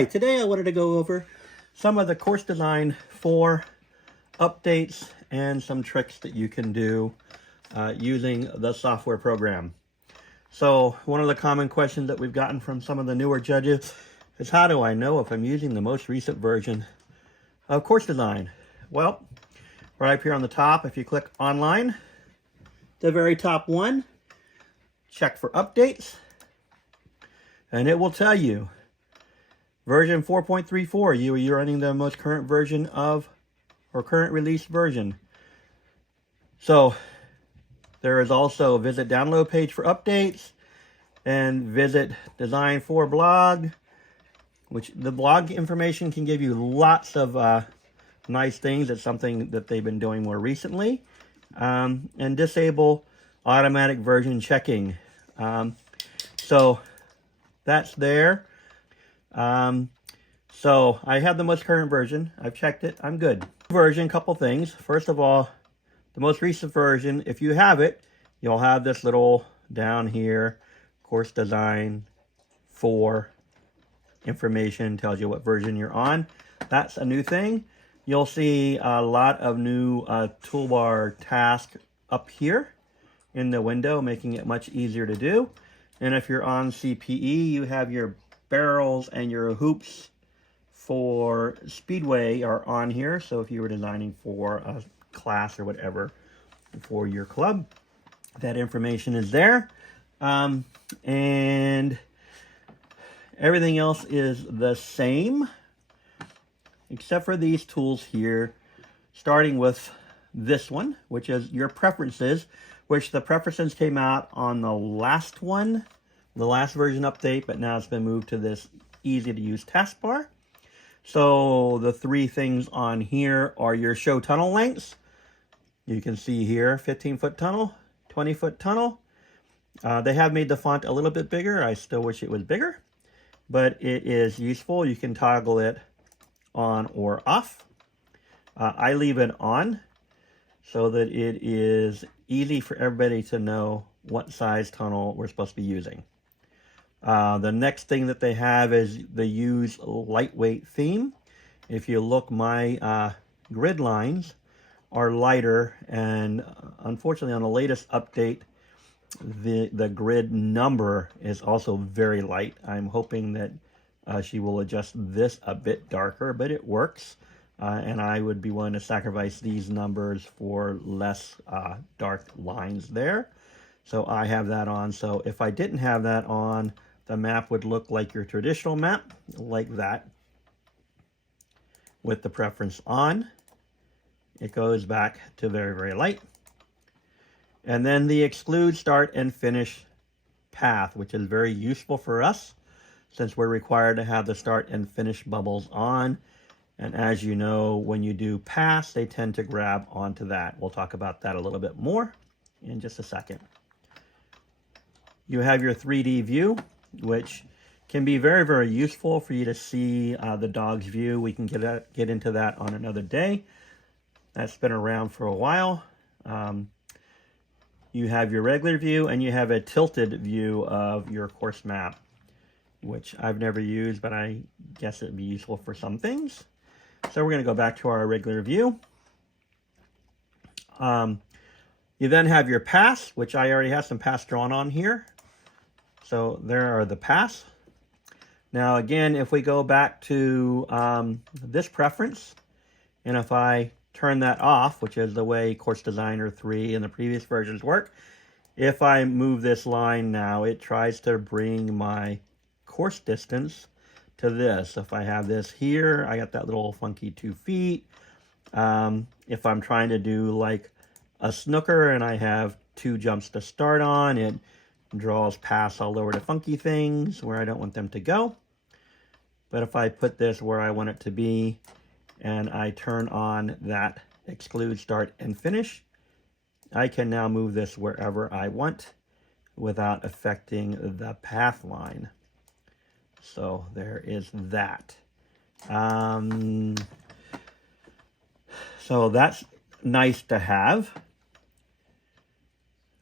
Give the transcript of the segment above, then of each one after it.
Hi, today I wanted to go over some of the Course Design 4 updates and some tricks that you can do using the software program. So one of the common questions that we've gotten from some of the newer judges is, how do I know if I'm using the most recent version of Course Design? Well, right up here on the top, if you click Online, the very top one, check for updates, and it will tell you version 4.34, you're running the most current version of, or current release version. So there is also a visit download page for updates and visit design for blog, which the blog information can give you lots of nice things. It's something that they've been doing more recently. And disable automatic version checking. So that's there. So I have the most current version. I've checked it. I'm good. Version, couple things. First of all, the most recent version, if you have it, you'll have this little down here, Course Design 4 information, tells you what version you're on. That's a new thing. You'll see a lot of new toolbar tasks up here in the window, making it much easier to do. And if you're on CPE, you have your barrels and your hoops for Speedway are on here. So if you were designing for a class or whatever for your club, that information is there. And everything else is the same, except for these tools here, starting with this one, which is your preferences, which the preferences came out on the last one, the last version update, but now it's been moved to this easy to use taskbar. So the three things on here are your show tunnel lengths. You can see here, 15-foot tunnel, 20-foot tunnel. They have made the font a little bit bigger. I still wish it was bigger, but it is useful. You can toggle it on or off. I leave it on so that it is easy for everybody to know what size tunnel we're supposed to be using. The next thing that they have is the use lightweight theme. If you look, my grid lines are lighter, and unfortunately on the latest update, the grid number is also very light. I'm hoping that she will adjust this a bit darker, but it works. And I would be willing to sacrifice these numbers for less dark lines there. So I have that on. So if I didn't have that on, the map would look like your traditional map, like that. With the preference on, it goes back to very, very light. And then the exclude, start, and finish path, which is very useful for us since we're required to have the start and finish bubbles on. And as you know, when you do pass, they tend to grab onto that. We'll talk about that a little bit more in just a second. You have your 3D view, which can be very, very useful for you to see the dog's view. We can get into that on another day. That's been around for a while. You have your regular view, and you have a tilted view of your course map, which I've never used, but I guess it'd be useful for some things. So we're going to go back to our regular view. You then have your paths, which I already have some paths drawn on here. So there are the paths. Now again, if we go back to this preference, and if I turn that off, which is the way Course Designer 3 and the previous versions work, if I move this line now, it tries to bring my course distance to this. If I have this here, I got that little funky 2 feet. If I'm trying to do like a snooker and I have 2 jumps to start on, it draws paths all over the funky things where I don't want them to go. But if I put this where I want it to be, and I turn on that exclude, start, and finish, I can now move this wherever I want without affecting the path line. So there is that. So that's nice to have.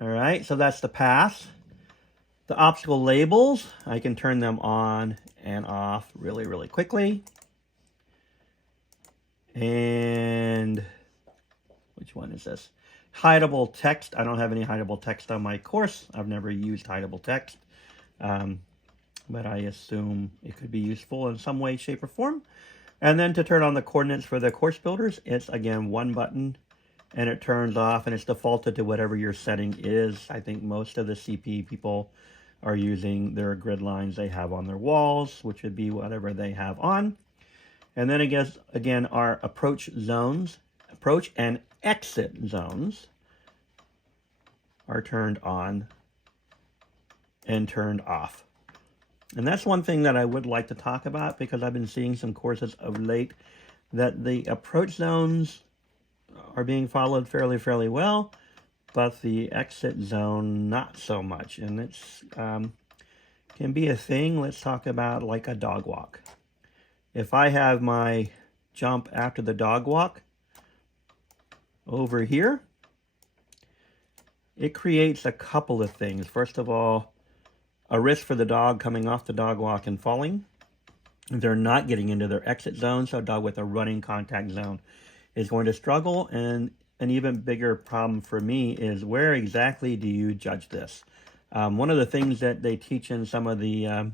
All right, so that's the path. The obstacle labels, I can turn them on and off really, really quickly. And which one is this? Hideable text. I don't have any hideable text on my course. I've never used hideable text, but I assume it could be useful in some way, shape, or form. And then to turn on the coordinates for the course builders, it's again one button and it turns off and it's defaulted to whatever your setting is. I think most of the CP people are using their grid lines they have on their walls, which would be whatever they have on. And then again, our approach zones, approach and exit zones are turned on and turned off. And that's one thing that I would like to talk about, because I've been seeing some courses of late that the approach zones are being followed fairly well, but the exit zone not so much. And it's can be a thing. Let's talk about like a dog walk. If I have my jump after the dog walk over here, it creates a couple of things. First of all, a risk for the dog coming off the dog walk and falling. They're not getting into their exit zone, so a dog with a running contact zone is going to struggle. And an even bigger problem for me is, where exactly do you judge this? One of the things that they teach in some of the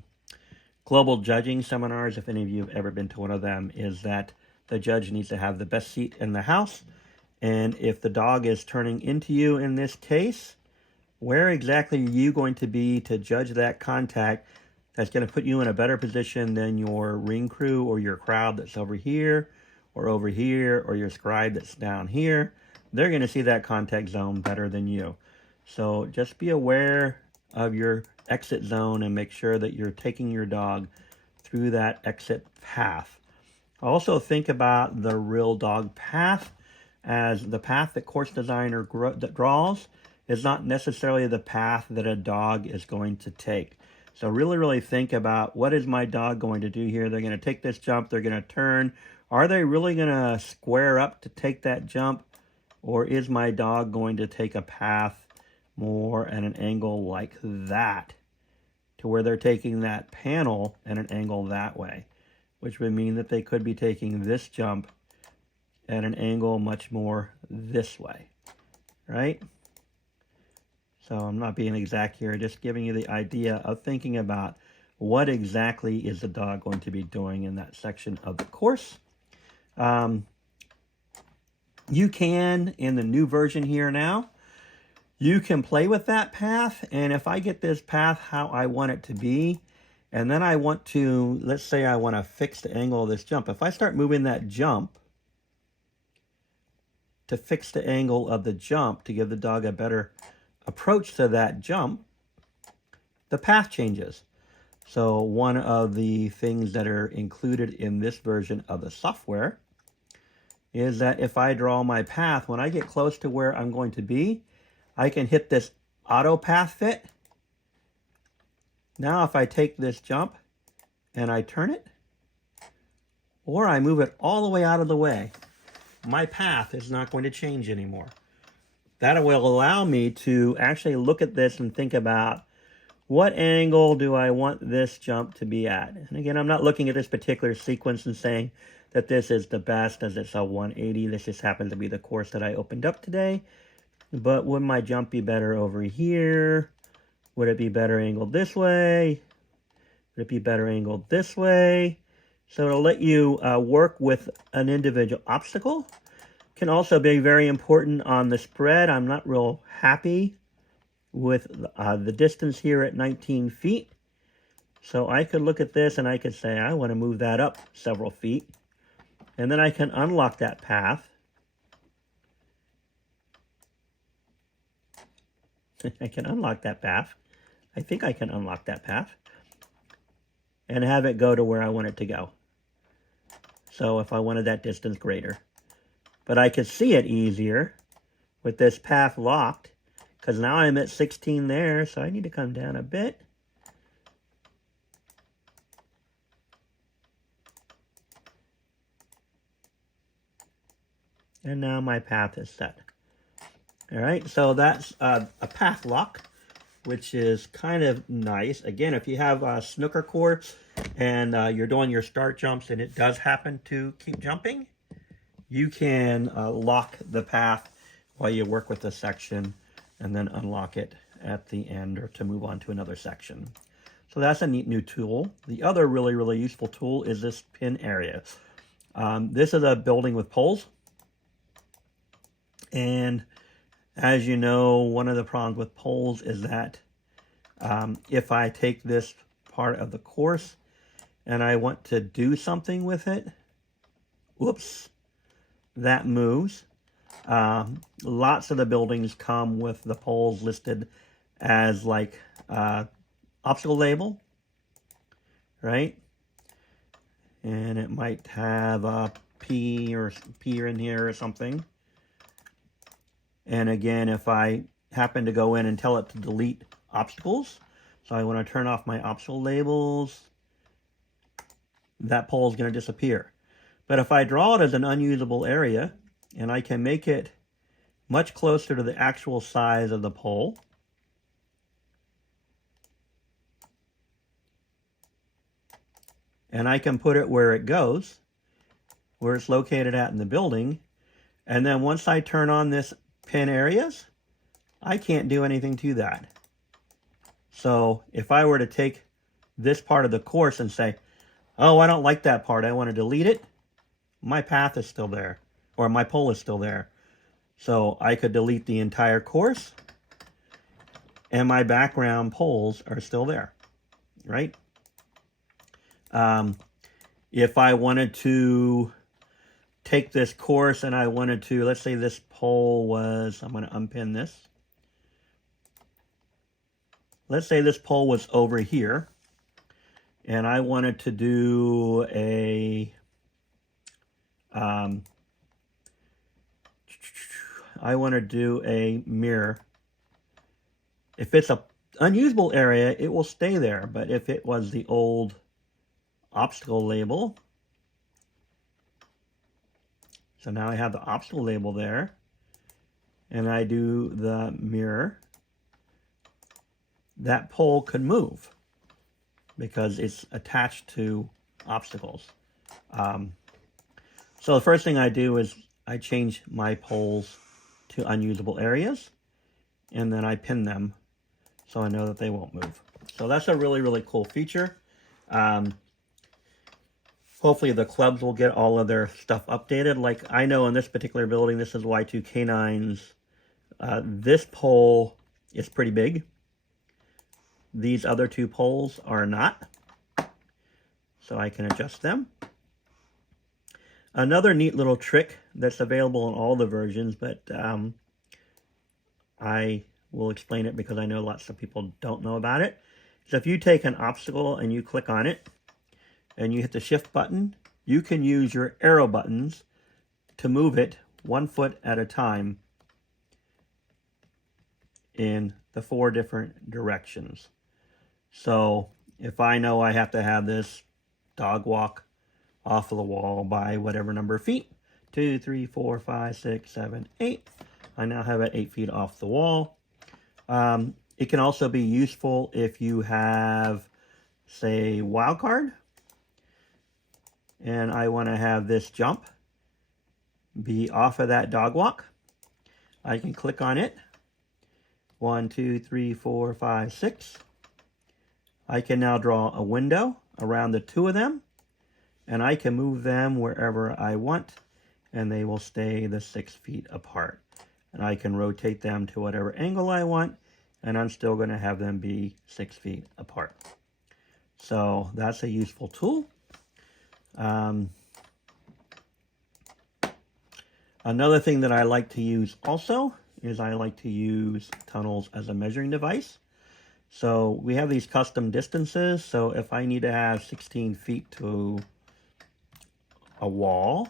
global judging seminars, if any of you have ever been to one of them, is that the judge needs to have the best seat in the house. And if the dog is turning into you in this case, where exactly are you going to be to judge that contact that's going to put you in a better position than your ring crew or your crowd that's over here or your scribe that's down here? They're going to see that contact zone better than you. So just be aware of your exit zone and make sure that you're taking your dog through that exit path. Also think about the real dog path, as the path that course designer draws is not necessarily the path that a dog is going to take. So really think about, what is my dog going to do here? They're going to take this jump, they're going to turn. Are they really going to square up to take that jump? Or is my dog going to take a path more at an angle like that, to where they're taking that panel at an angle that way, which would mean that they could be taking this jump at an angle much more this way, right? So I'm not being exact here, just giving you the idea of thinking about what exactly is the dog going to be doing in that section of the course. You can, in the new version here now, you can play with that path. And if I get this path how I want it to be, and then I want to, let's say I want to fix the angle of this jump. If I start moving that jump to fix the angle of the jump to give the dog a better approach to that jump, the path changes. So one of the things that are included in this version of the software is that if I draw my path, when I get close to where I'm going to be, I can hit this auto path fit. Now if I take this jump and I turn it, or I move it all the way out of the way, my path is not going to change anymore. That will allow me to actually look at this and think about, what angle do I want this jump to be at? And again, I'm not looking at this particular sequence and saying that this is the best as it's a 180. This just happens to be the course that I opened up today. But would my jump be better over here? Would it be better angled this way? Would it be better angled this way? So it'll let you work with an individual obstacle. Can also be very important on the spread. I'm not real happy with the distance here at 19 feet. So I could look at this and I could say, I want to move that up several feet. And then I can unlock that path. I can unlock that path. I think I can unlock that path. And have it go to where I want it to go. So if I wanted that distance greater. But I could see it easier with this path locked, because now I'm at 16 there, so I need to come down a bit. And now my path is set. All right, so that's a path lock. which is kind of nice. Again, if you have a snooker court and you're doing your start jumps and it does happen to keep jumping, you can lock the path while you work with this section and then unlock it at the end or to move on to another section. So that's a neat new tool. The other really, really useful tool is this pin area. This is a building with poles. And as you know, one of the problems with poles is that if I take this part of the course and I want to do something with it, whoops, that moves. Lots of the buildings come with the poles listed as like obstacle label, right? And it might have a P in here or something. And again, if I happen to go in and tell it to delete obstacles, so I want to turn off my obstacle labels, that pole is going to disappear. But if I draw it as an unusable area, and I can make it much closer to the actual size of the pole, and I can put it where it goes, where it's located at in the building, and then once I turn on this pin areas, I can't do anything to that. So if I were to take this part of the course and say, oh, I don't like that part, I want to delete it, my path is still there, or my pole is still there. So I could delete the entire course, and my background poles are still there, right? If I wanted to take this course and I wanted to, let's say this pole was, I'm going to unpin this. Let's say this pole was over here, and I wanted to do a, I want to do a mirror. If it's a unusable area, it will stay there. But if it was the old obstacle label, so now I have the obstacle label there, and I do the mirror, that pole could move because it's attached to obstacles. So the first thing I do is I change my poles to unusable areas, and then I pin them so I know that they won't move. So that's a really, really cool feature. Hopefully the clubs will get all of their stuff updated. Like I know in this particular building, this is Y2K9's. This pole is pretty big. These other two poles are not. So I can adjust them. Another neat little trick that's available in all the versions, but I will explain it because I know lots of people don't know about it. So if you take an obstacle and you click on it, and you hit the shift button, you can use your arrow buttons to move it 1 foot at a time in the 4 different directions. So if I know I have to have this dog walk off of the wall by whatever number of feet, 2, 3, 4, 5, 6, 7, 8. I now have it 8 feet off the wall. It can also be useful if you have, say, wild card, and I want to have this jump be off of that dog walk. I can click on it. 1, 2, 3, 4, 5, 6. I can now draw a window around the 2 of them, and I can move them wherever I want, and they will stay the 6 feet apart. And I can rotate them to whatever angle I want, and I'm still going to have them be 6 feet apart. So that's a useful tool. Another thing that I like to use also is I like to use tunnels as a measuring device. So we have these custom distances. So if I need to have 16 feet to a wall,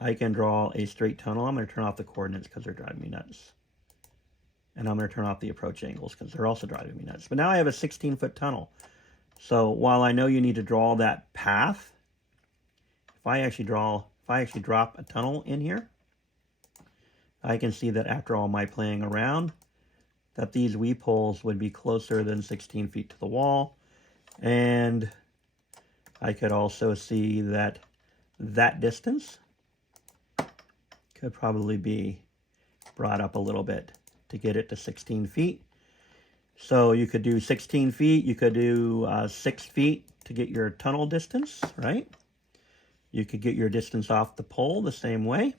I can draw a straight tunnel. I'm going to turn off the coordinates because they're driving me nuts. And I'm going to turn off the approach angles because they're also driving me nuts. But now I have a 16-foot tunnel. So while I know you need to draw that path, if I actually drop a tunnel in here, I can see that after all my playing around, that these weep holes would be closer than 16 feet to the wall. And I could also see that that distance could probably be brought up a little bit to get it to 16 feet. So you could do 16 feet, you could do 6 feet to get your tunnel distance, right? You could get your distance off the pole the same way.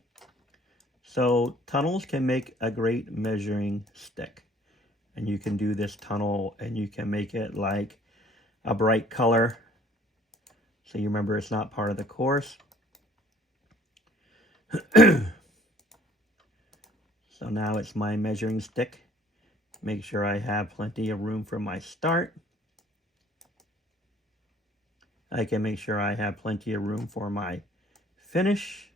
So tunnels can make a great measuring stick. And you can do this tunnel and you can make it like a bright color. So you remember it's not part of the course. So now it's my measuring stick. Make sure I have plenty of room for my start. I can make sure I have plenty of room for my finish.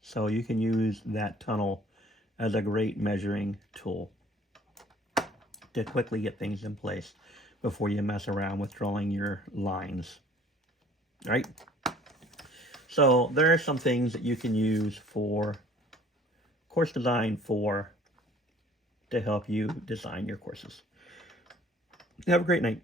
So you can use that tunnel as a great measuring tool to quickly get things in place before you mess around with drawing your lines. Right? So there are some things that you can use for course design to help you design your courses. Have a great night.